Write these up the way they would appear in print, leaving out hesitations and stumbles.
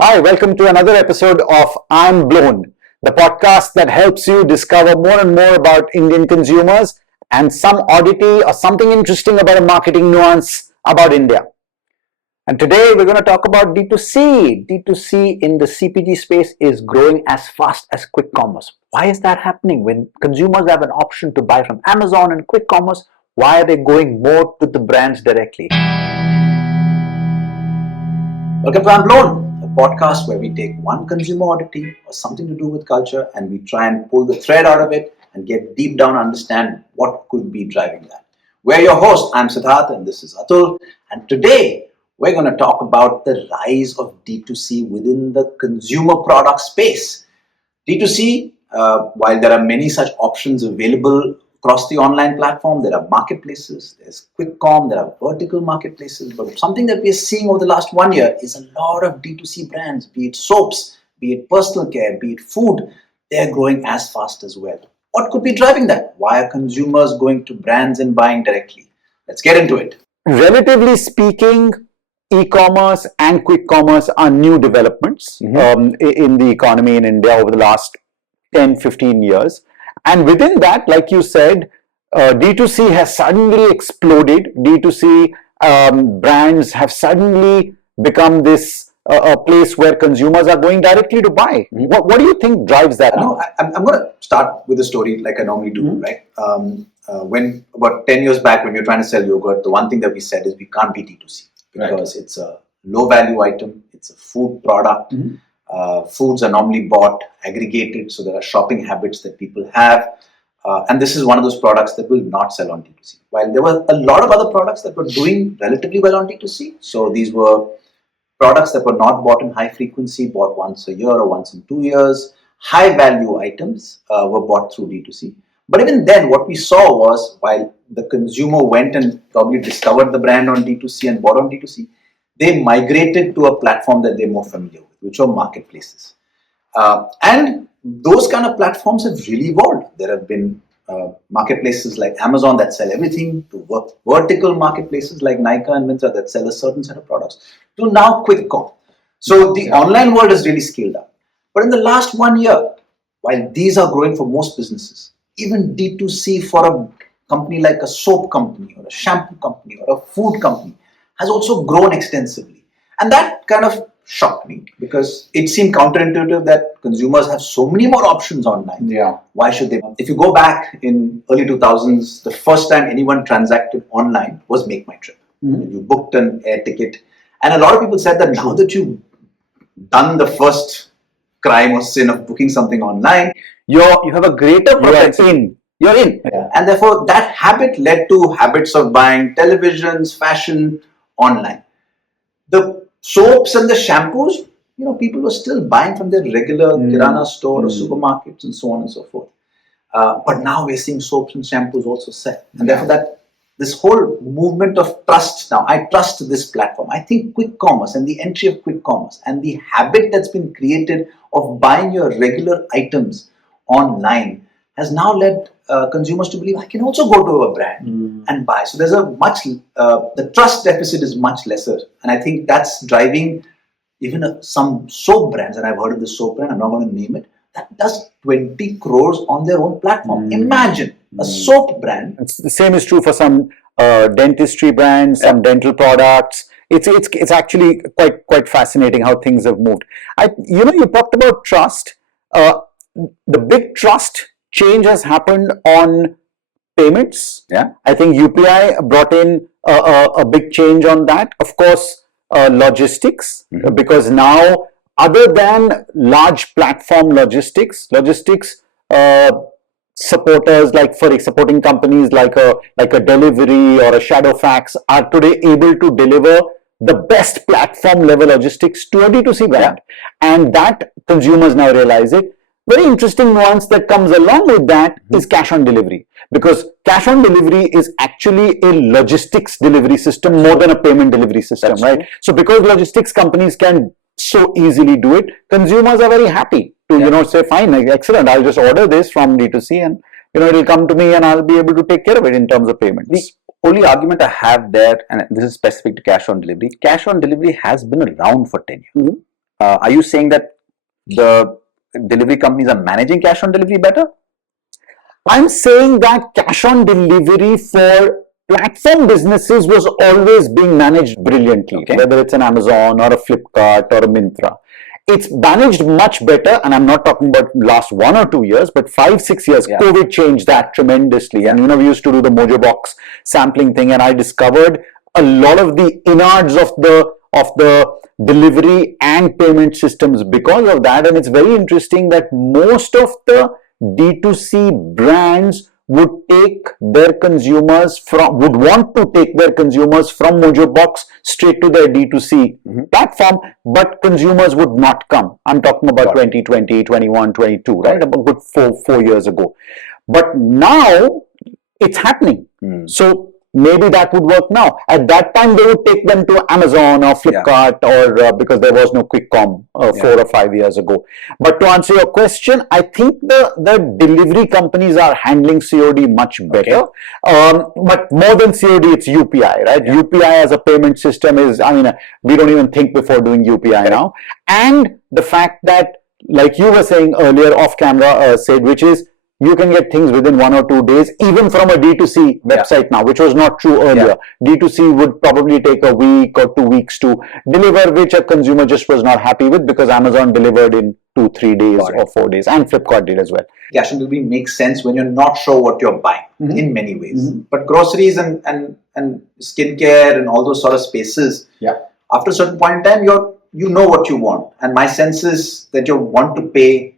Hi, welcome to another episode of I'm Blown, the podcast that helps you discover more and more about Indian consumers and some oddity or something interesting about a marketing nuance about India. And today we're going to talk about D2C. D2C in the CPG space is growing as fast as quick commerce. Why is that happening? When consumers have an option to buy from Amazon and quick commerce, why are they going more to the brands directly? Welcome to Unblown, a podcast where we take one consumer oddity or something to do with culture and we try and pull the thread out of it and get deep down and understand what could be driving that. We're your host, I'm Siddharth and this is Atul, and today we're going to talk about the rise of D2C within the consumer product space. D2C, while there are many such options available across the online platform, there are marketplaces, there's quick com, there are vertical marketplaces, but something that we're seeing over the last 1 year is a lot of D2C brands, be it soaps, be it personal care, be it food, they're growing as fast as well. What could be driving that? Why are consumers going to brands and buying directly? Let's get into it. Relatively speaking, e-commerce and quick commerce are new developments in the economy in India over the last 10-15 years. And within that, like you said, D2C has suddenly exploded. D2C brands have suddenly become this a place where consumers are going directly to buy. What do you think drives that? I'm going to start with a story like I normally do, right? When about 10 years back, when we were trying to sell yogurt, the one thing that we said is we can't be D2C because it's a low value item, it's a food product. Foods are normally bought aggregated, so there are shopping habits that people have. And this is one of those products that will not sell on D2C. While there were a lot of other products that were doing relatively well on D2C, so these were products that were not bought in high frequency, bought once a year or once in 2 years. High value items were bought through D2C. But even then, what we saw was while the consumer went and probably discovered the brand on D2C and bought on D2C, they migrated to a platform that they're more familiar with, which are marketplaces. And those kind of platforms have really evolved. There have been marketplaces like Amazon that sell everything, to vertical marketplaces like Nykaa and Myntra that sell a certain set of products, to now quick com. So the online world has really scaled up. But in the last 1 year, while these are growing for most businesses, even D2C for a company like a soap company or a shampoo company or a food company has also grown extensively. And that kind of shocked me because it seemed counterintuitive that consumers have so many more options online. Yeah. Why should they? If you go back in early 2000s, the first time anyone transacted online was Make My Trip. You booked an air ticket. And a lot of people said that now that you've done the first crime or sin of booking something online, You have a greater propensity. You're in. Yeah. And therefore, that habit led to habits of buying televisions, fashion, online. The soaps and the shampoos, people were still buying from their regular kirana store or supermarkets and so on and so forth. But now we're seeing soaps and shampoos also sell. And therefore, this whole movement of trust now, I trust this platform. I think quick commerce and the entry of quick commerce and the habit that's been created of buying your regular items online has now led consumers to believe I can also go to a brand and buy. So there's the trust deficit is much lesser. And I think that's driving even some soap brands, and I've heard of this soap brand, I'm not going to name it, that does 20 crores on their own platform. Imagine a soap brand. The same is true for some dentistry brands, some dental products. It's actually quite fascinating how things have moved. You talked about trust. The big trust change has happened on payments. Yeah. I think UPI brought in a big change on that. Of course, logistics, because now other than large platform logistics supporters supporting companies like a Delivery or a Shadowfax are today able to deliver the best platform level logistics to a D2C brand, and that consumers now realize it. Very interesting nuance that comes along with that is cash on delivery, because cash on delivery is actually a logistics delivery system more than a payment delivery system. That's right? true. So because logistics companies can so easily do it, consumers are very happy to say, fine, excellent, I'll just order this from D2C and it'll come to me and I'll be able to take care of it in terms of payments. The only argument I have there, and this is specific to cash on delivery has been around for 10 years. Are you saying that the delivery companies are managing cash on delivery better? I'm saying that cash on delivery for platform businesses was always being managed brilliantly, whether it's an Amazon or a Flipkart or a Myntra. It's managed much better, and I'm not talking about last 1 or 2 years, but 5-6 years. COVID changed that tremendously. And we used to do the Mojo Box sampling thing, and I discovered a lot of the innards of the delivery and payment systems because of that. And it's very interesting that most of the D2C brands would take their consumers would want to take their consumers from Mojo Box straight to their D2C platform, but consumers would not come. I'm talking about 2020, 21, 22, right? About good 4 years ago. But now it's happening. So maybe that would work now. At that time, they would take them to Amazon or Flipkart or because there was no quick com 4 or 5 years ago. But to answer your question, I think the delivery companies are handling COD much better. But more than COD, it's UPI, right? UPI as a payment system is, we don't even think before doing UPI now. And the fact that, like you were saying earlier off camera, Sid, which is, you can get things within 1 or 2 days, even from a D2C website now, which was not true earlier. D2C would probably take a week or 2 weeks to deliver, which a consumer just was not happy with because Amazon delivered in 2-3 days or 4 days, and Flipkart did as well. Cash on delivery makes sense when you're not sure what you're buying in many ways. But groceries and skincare and all those sort of spaces, after a certain point in time, you know what you want. And my sense is that you want to pay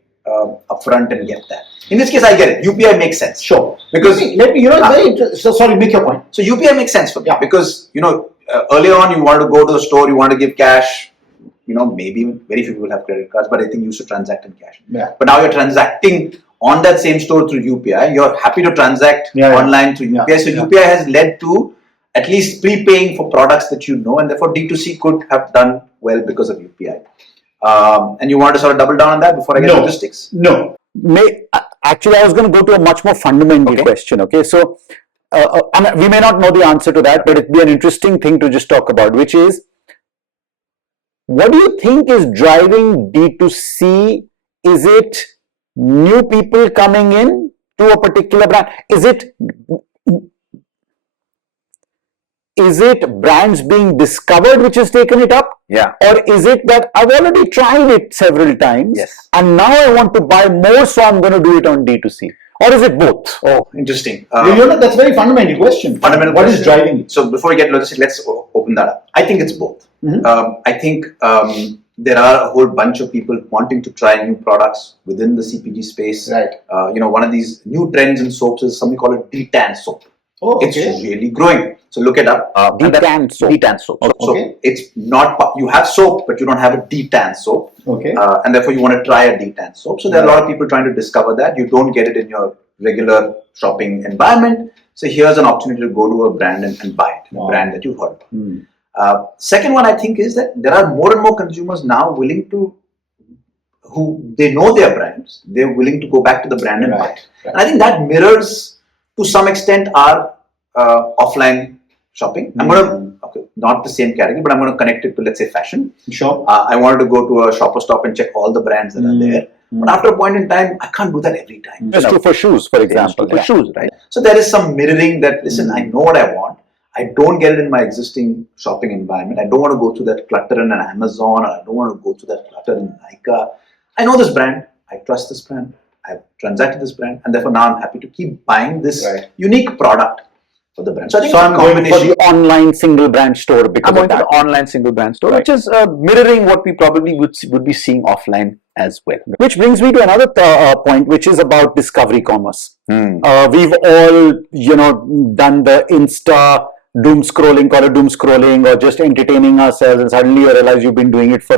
upfront and get that. In this case, I get it. UPI makes sense. Sure. Because sorry, make your point. So UPI makes sense for me because earlier on you wanted to go to the store, you want to give cash. Maybe very few people have credit cards, but I think you used to transact in cash. But now you're transacting on that same store through UPI. You're happy to transact online through UPI. So UPI has led to at least prepaying for products that and therefore D2C could have done well because of UPI. And you want to sort of double down on that before I get to logistics? No. Actually, I was going to go to a much more fundamental question. So we may not know the answer to that, but it'd be an interesting thing to just talk about, which is, what do you think is driving D2C? Is it new people coming in to a particular brand? Is it brands being discovered which has taken it up? Or is it that I've already tried it several times and now I want to buy more, so I'm going to do it on D2C? Or is it both? Oh, interesting. That's a very fundamental question. What is driving it? So before we get logistics, let's open that up. I think it's both. I think there are a whole bunch of people wanting to try new products within the CPG space. One of these new trends in soaps is something called a D-tan soap. It's really growing. So look it up. D-tan soap. So it's not, you have soap, but you don't have a D-tan soap. And therefore you want to try a D-tan soap. So there are a lot of people trying to discover that. You don't get it in your regular shopping environment. So here's an opportunity to go to a brand and buy it, a brand that you've heard about. Second one, I think, is that there are more and more consumers now who they know their brands. They're willing to go back to the brand and buy it. And I think that mirrors, to some extent, our offline shopping. I'm going to, not the same category, but I'm going to connect it to, let's say, fashion. I wanted to go to a Shopper Stop and check all the brands that are there. But after a point in time, I can't do that every time. Just for shoes, for example. For shoes, right? So there is some mirroring that, listen, I know what I want. I don't get it in my existing shopping environment. I don't want to go through that clutter in an Amazon, or I don't want to go through that clutter in Nykaa. I know this brand. I trust this brand. I've transacted this brand, and therefore now I'm happy to keep buying this unique product for the brand. So I think I'm going for the online single brand store because I'm going to the online single brand store, which is mirroring what we probably would be seeing offline as well. Which brings me to another point, which is about discovery commerce. We've all, done the Insta doom scrolling, or just entertaining ourselves, and suddenly you realize you've been doing it for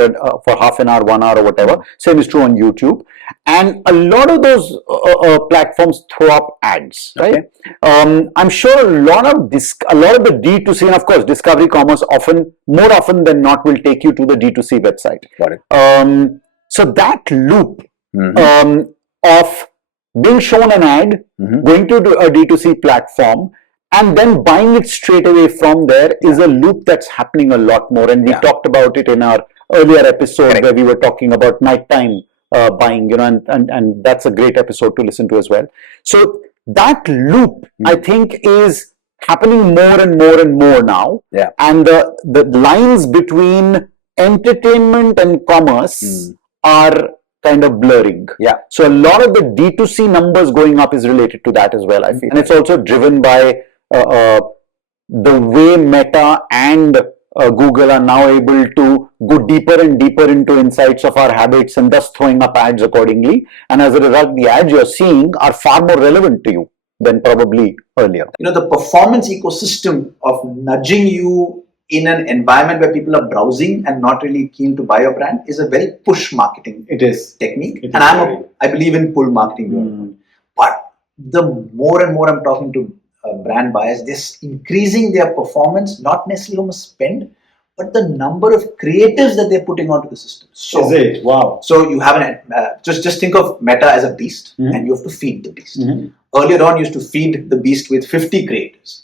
half an hour, 1 hour, or whatever. Same is true on YouTube, and a lot of those platforms throw up ads, right? I'm sure a lot of the D2C, and of course discovery commerce more often than not will take you to the D2C website. So that loop of being shown an ad, going to a D2C platform, and then buying it straight away from there is a loop that's happening a lot more. And we talked about it in our earlier episode where we were talking about nighttime buying, and that's a great episode to listen to as well. So that loop, I think, is happening more and more and more now. Yeah. And the lines between entertainment and commerce are kind of blurring. Yeah. So a lot of the D2C numbers going up is related to that as well, I feel. And it's also driven by the way Meta and Google are now able to go deeper and deeper into insights of our habits and thus throwing up ads accordingly. And as a result, the ads you're seeing are far more relevant to you than probably earlier. The performance ecosystem of nudging you in an environment where people are browsing and not really keen to buy your brand is a very push marketing technique. And I believe in pull marketing. But the more and more I'm talking to brand buyers, they're increasing their performance, not necessarily from a spend, but the number of creatives that they're putting onto the system. So, is it? Wow. So you have just think of Meta as a beast, and you have to feed the beast. Earlier on, you used to feed the beast with 50 creatives.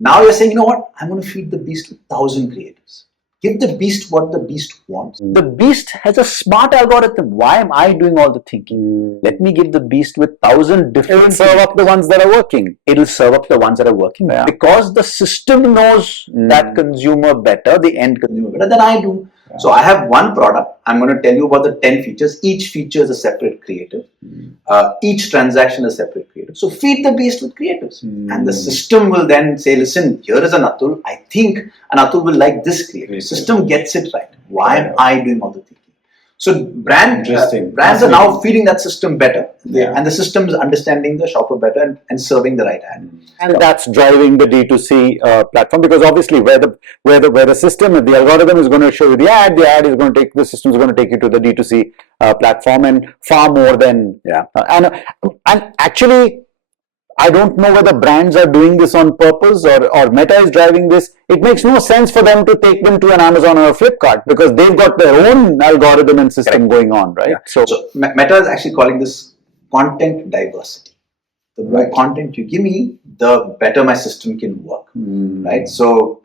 Now you're saying, you know what? I'm going to feed the beast with 1,000 creatives. Give the beast what the beast wants. The beast has a smart algorithm. Why am I doing all the thinking? Let me give the beast with 1,000 different. It'll serve up the ones that are working. It'll serve up the ones that are working. Yeah. Because the system knows that consumer better, the end consumer better than I do. Yeah. So I have one product. I'm going to tell you about the 10 features. Each feature is a separate creative. Each transaction is a separate creative. So feed the beast with creatives. And the system will then say, listen, here is an Atul. I think an Atul will like this creative. System gets it right. Why am I doing all the thinking? So brands are now feeding that system better, and the system is understanding the shopper better and serving the right ad. And that's driving the D2C platform, because obviously where the system, the algorithm is going to show you the ad is going to take, the system is going to take you to the D2C platform, and far more than and actually, I don't know whether brands are doing this on purpose or Meta is driving this. It makes no sense for them to take them to an Amazon or a Flipkart, because they've got their own algorithm and system going on, right? Yeah. So Meta is actually calling this content diversity. The more content you give me, the better my system can work, right? So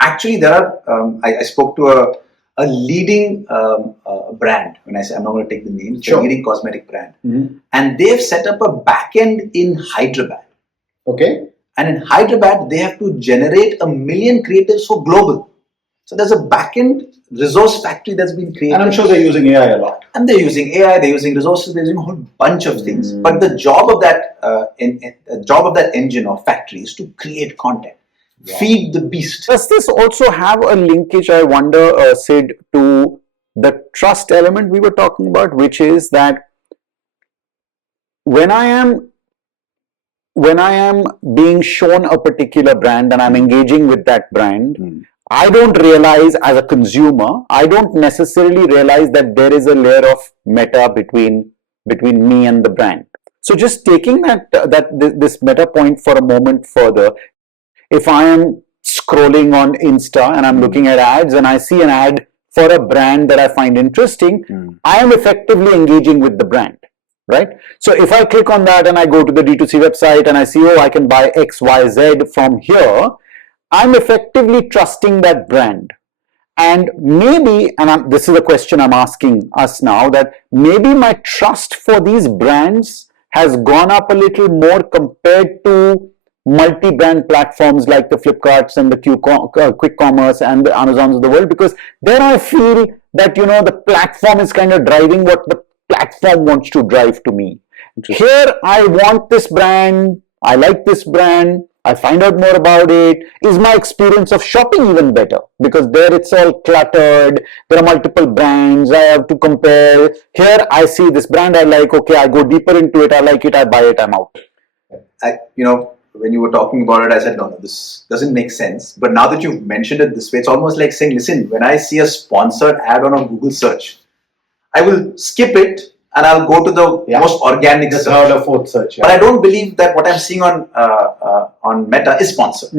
actually there are, I spoke to a leading brand. When I say, I'm not going to take the name, it's a leading cosmetic brand. And they've set up a backend in Hyderabad. Okay. And in Hyderabad, they have to generate 1 million creatives for global. So there's a backend resource factory that's been created. And I'm sure they're using AI a lot. And they're using AI, they're using resources, they're using a whole bunch of things. But the job of that engine or factory is to create content. Feed the beast. Does this also have a linkage, I wonder, Sid, to the trust element we were talking about, which is that when I am being shown a particular brand and I'm engaging with that brand, I don't realize, as a consumer, I don't necessarily realize that there is a layer of meta between me and the brand. So just taking this meta point for a moment further, if I am scrolling on Insta and I'm looking at ads and I see an ad for a brand that I find interesting, I am effectively engaging with the brand, right? So if I click on that and I go to the D2C website and I see, oh, I can buy X, Y, Z from here, I'm effectively trusting that brand. And maybe, and this is a question I'm asking us now, that maybe my trust for these brands has gone up a little more compared to multi-brand platforms like the Flipkarts and the quick commerce and the Amazons of the world, because there I feel that, the platform is kind of driving what the platform wants to drive to me. Here, I want this brand, I like this brand, I find out more about it. Is my experience of shopping even better? Because there it's all cluttered, there are multiple brands, I have to compare. Here, I see this brand I like, okay, I go deeper into it, I like it, I buy it, I'm out. When you were talking about it, I said, no, this doesn't make sense. But now that you've mentioned it this way, it's almost like saying, listen, when I see a sponsored ad on a Google search, I will skip it and I'll go to the most organic search. Third or fourth search. But I don't believe that what I'm seeing on Meta is sponsored.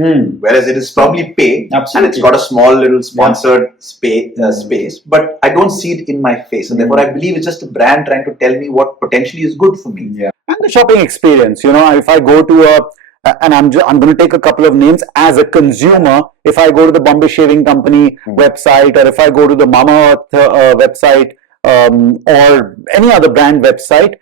Whereas it is probably paid. Absolutely. And it's got a small little sponsored space. But I don't see it in my face. And therefore I believe it's just a brand trying to tell me what potentially is good for me. Yeah. And the shopping experience, if I go to and I'm going to take a couple of names as a consumer. If I go to the Bombay Shaving Company website, or if I go to the Mama Earth website, or any other brand website,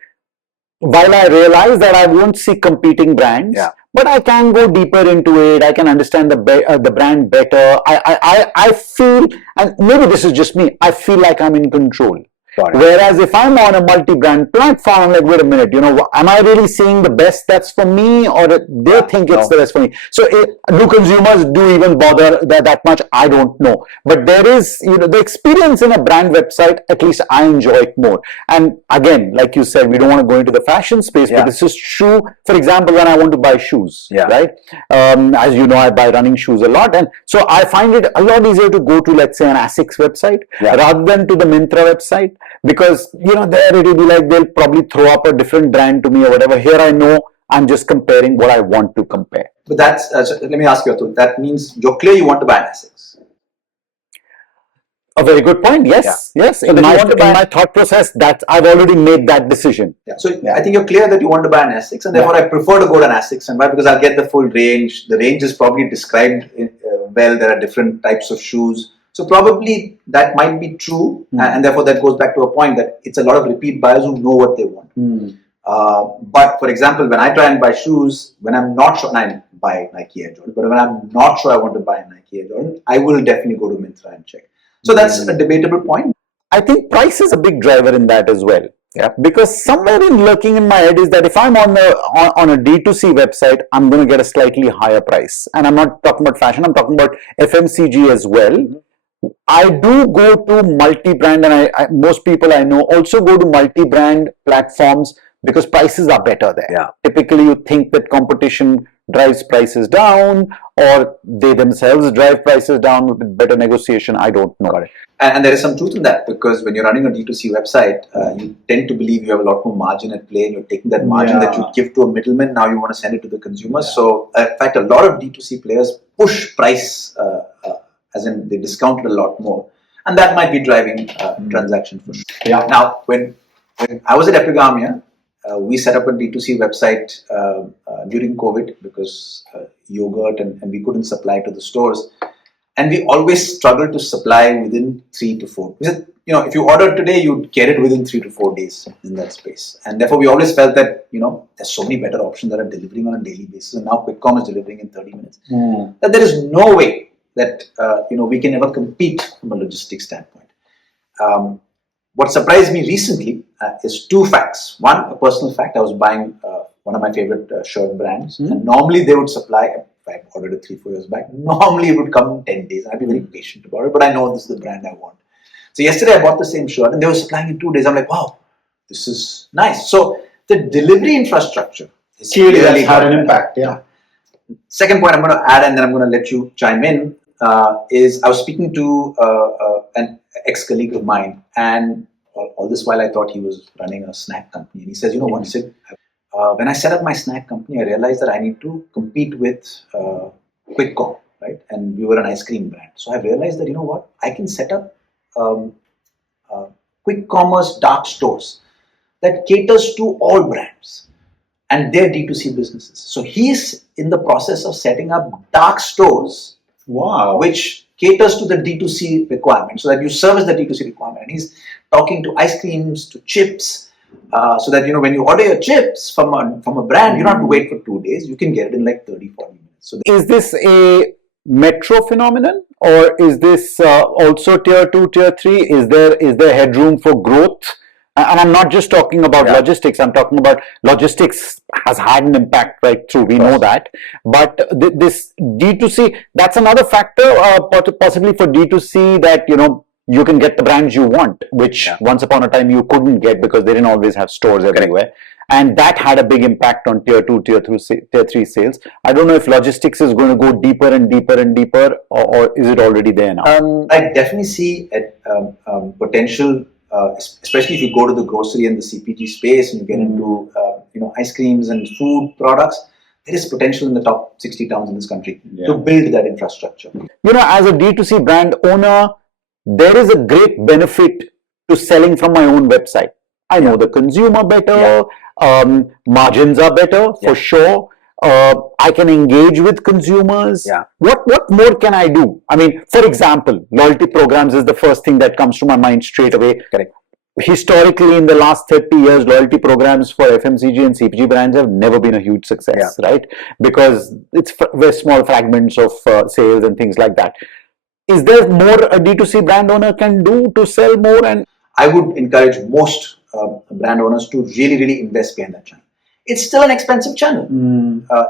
while I realize that I won't see competing brands, but I can go deeper into it. I can understand the brand better. I feel, and maybe this is just me, I feel like I'm in control. Whereas if I'm on a multi-brand platform, I'm like, wait a minute, am I really seeing the best that's for me, or they think it's the best for me? So do consumers do even bother that much? I don't know. But there is, the experience in a brand website, at least I enjoy it more. And again, like you said, we don't want to go into the fashion space, but this is true. For example, when I want to buy shoes, right? As you know, I buy running shoes a lot. And so I find it a lot easier to go to, let's say, an Asics website rather than to the Myntra website. Because, there it will be like, they'll probably throw up a different brand to me or whatever. Here I know I'm just comparing what I want to compare. But that's, so let me ask you, Atul, that means you're clear you want to buy an Asics. A very good point. Yes, yes. In my thought process, that I've already made that decision. So I think you're clear that you want to buy an Asics, and therefore I prefer to go to an Asics. And why? Because I'll get the full range. The range is probably described well. There are different types of shoes. So probably that might be true, and therefore that goes back to a point that it's a lot of repeat buyers who know what they want. But for example, when I try and buy shoes, when I'm not sure, and I buy Nike Air Jordan, but when I'm not sure I want to buy a Nike Air Jordan, I will definitely go to Myntra and check. So that's a debatable point. I think price is a big driver in that as well. Yeah, because somewhere lurking in my head is that if I'm on a D2C website, I'm going to get a slightly higher price. And I'm not talking about fashion, I'm talking about FMCG as well. I do go to multi-brand, and most people I know also go to multi-brand platforms because prices are better there. Typically, you think that competition drives prices down, or they themselves drive prices down with better negotiation. I don't know. And there is some truth in that, because when you're running a D2C website, you tend to believe you have a lot more margin at play, and you're taking that margin that you give to a middleman, now you want to send it to the consumer. So, in fact, a lot of D2C players push price, as in they discount it a lot more, and that might be driving transaction for sure. Now, when I was at Epigamia, we set up a D2C website during COVID because yogurt and we couldn't supply to the stores, and we always struggled to supply within 3 to 4. Because, if you order today, you'd get it within 3 to 4 days in that space, and therefore we always felt that there's so many better options that are delivering on a daily basis, and now Quick Com is delivering in 30 minutes. That there is no way that we can ever compete from a logistics standpoint. What surprised me recently is two facts. One, a personal fact. I was buying one of my favorite shirt brands, and normally they would supply. I ordered it 3-4 years back. Normally it would come in 10 days. I'd be very patient about it, but I know this is the brand I want. So yesterday I bought the same shirt, and they were supplying in 2 days. I'm like, wow, this is nice. So the delivery infrastructure is clearly had an impact. Second point I'm going to add, and then I'm going to let you chime in. Is I was speaking to an ex-colleague of mine, and all this while I thought he was running a snack company, and he says, what, Sid, when I set up my snack company, I realized that I need to compete with Quick Com, right? And we were an ice cream brand, so I realized that what, I can set up quick commerce dark stores that caters to all brands and their D2C businesses. So he's in the process of setting up dark stores. Wow. Which caters to the D2C requirement, so that you service the D2C requirement. And he's talking to ice creams, to chips, so that when you order your chips from a brand, you don't have to wait for 2 days. You can get it in like 30-40 minutes. So is this a metro phenomenon, or is this also tier 2, tier 3? Is there headroom for growth? And I'm not just talking about logistics, I'm talking about logistics has had an impact right through, we know that. But this D2C, that's another factor possibly for D2C, that, you can get the brands you want, which once upon a time you couldn't get because they didn't always have stores everywhere. And that had a big impact on tier 2, tier 3 sales. I don't know if logistics is going to go deeper and deeper and deeper, or is it already there now? I definitely see potential. Especially if you go to the grocery and the CPG space and you get into ice creams and food products, there is potential in the top 60 towns in this country to build that infrastructure. As a D2C brand owner, there is a great benefit to selling from my own website. I know the consumer better, margins are better for sure. I can engage with consumers. Yeah. What more can I do? I mean, for example, loyalty programs is the first thing that comes to my mind straight away. Correct. Historically, in the last 30 years, loyalty programs for FMCG and CPG brands have never been a huge success, right? Because it's very small fragments of sales and things like that. Is there more a D2C brand owner can do to sell more? And I would encourage most brand owners to really invest behind that channel. It's still an expensive channel.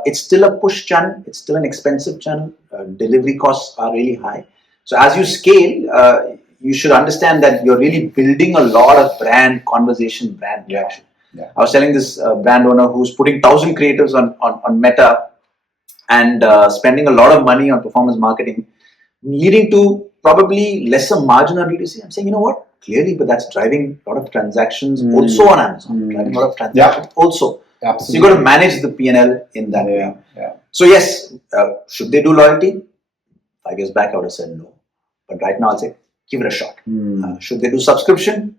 It's still a push channel. It's still an expensive channel. Delivery costs are really high. So as you scale, you should understand that you're really building a lot of brand conversation, brand traction. Yeah. I was telling this brand owner who's putting 1,000 creatives on Meta and spending a lot of money on performance marketing, leading to probably lesser margin on D2C. I'm saying, you know what? Clearly, but that's driving a lot of transactions also on Amazon. Driving a lot of transactions also. Absolutely. So you've got to manage the P&L in that way. Yeah. So yes, should they do loyalty? 5 years back, I would have said no. But right now, I'll say, give it a shot. Should they do subscription?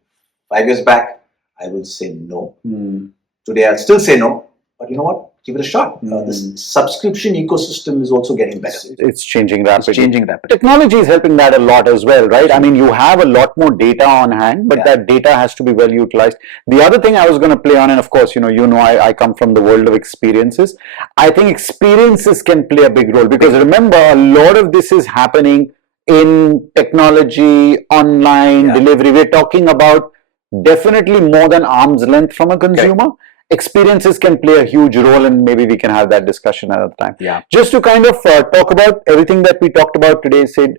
5 years back, I will say no. Today, I'll still say no. But you know what? Give it a shot. This subscription ecosystem is also getting better. It's changing rapidly. Technology is helping that a lot as well, right? I mean, you have a lot more data on hand, but that data has to be well utilized. The other thing I was going to play on, and of course, I come from the world of experiences. I think experiences can play a big role because remember, a lot of this is happening in technology, online, delivery. We're talking about definitely more than arm's length from a consumer. Okay. Experiences can play a huge role, and maybe we can have that discussion another time. Yeah. Just to kind of talk about everything that we talked about today, Sid,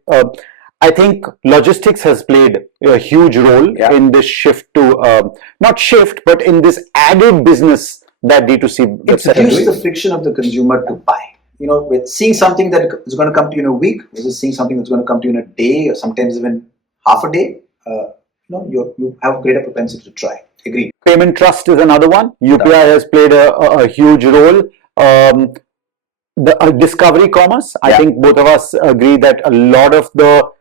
I think logistics has played a huge role in this shift to, not shift, but in this added business that D2C it's reduced the friction of the consumer to buy. With seeing something that is going to come to you in a week versus seeing something that's going to come to you in a day or sometimes even half a day, you have greater propensity to try. Agreed. Payment trust is another one. UPI has played a huge role. The discovery commerce, I think both of us agree that a lot of the,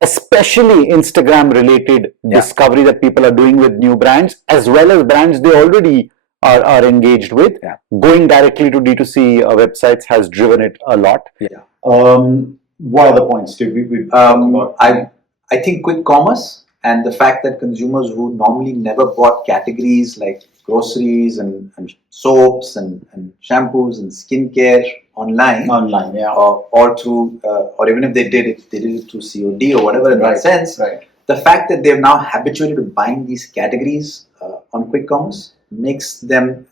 especially Instagram related discovery that people are doing with new brands, as well as brands they already are engaged with, going directly to D2C websites has driven it a lot. What are the points? I think quick commerce and the fact that consumers who normally never bought categories like groceries and soaps and shampoos and skincare online, or through, or even if they did it through COD or whatever in that sense, the fact that they've now habituated to buying these categories on quick commerce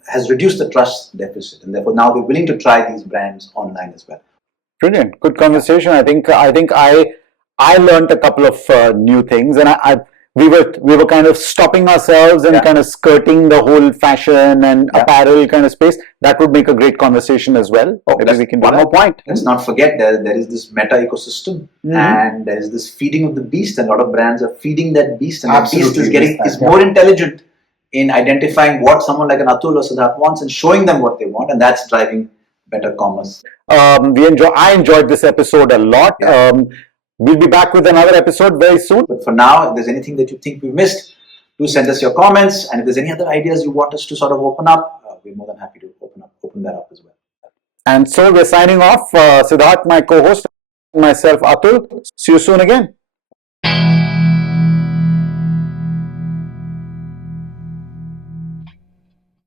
has reduced the trust deficit, and therefore now they're willing to try these brands online as well. Brilliant, good conversation. I think I learned a couple of new things, and we were kind of stopping ourselves and kind of skirting the whole fashion and apparel kind of space. That would make a great conversation as well. Maybe we can do one that. more point. Let's not forget there is this meta ecosystem, and there is this feeding of the beast, and a lot of brands are feeding that beast, and that beast is more intelligent in identifying what someone like an Atul or Siddharth wants and showing them what they want, and that's driving better commerce. I enjoyed this episode a lot. We'll be back with another episode very soon. But for now, if there's anything that you think we missed, do send us your comments. And if there's any other ideas you want us to sort of open up, we're more than happy to open that up as well. And so we're signing off. Siddharth, my co-host, myself, Atul. See you soon again.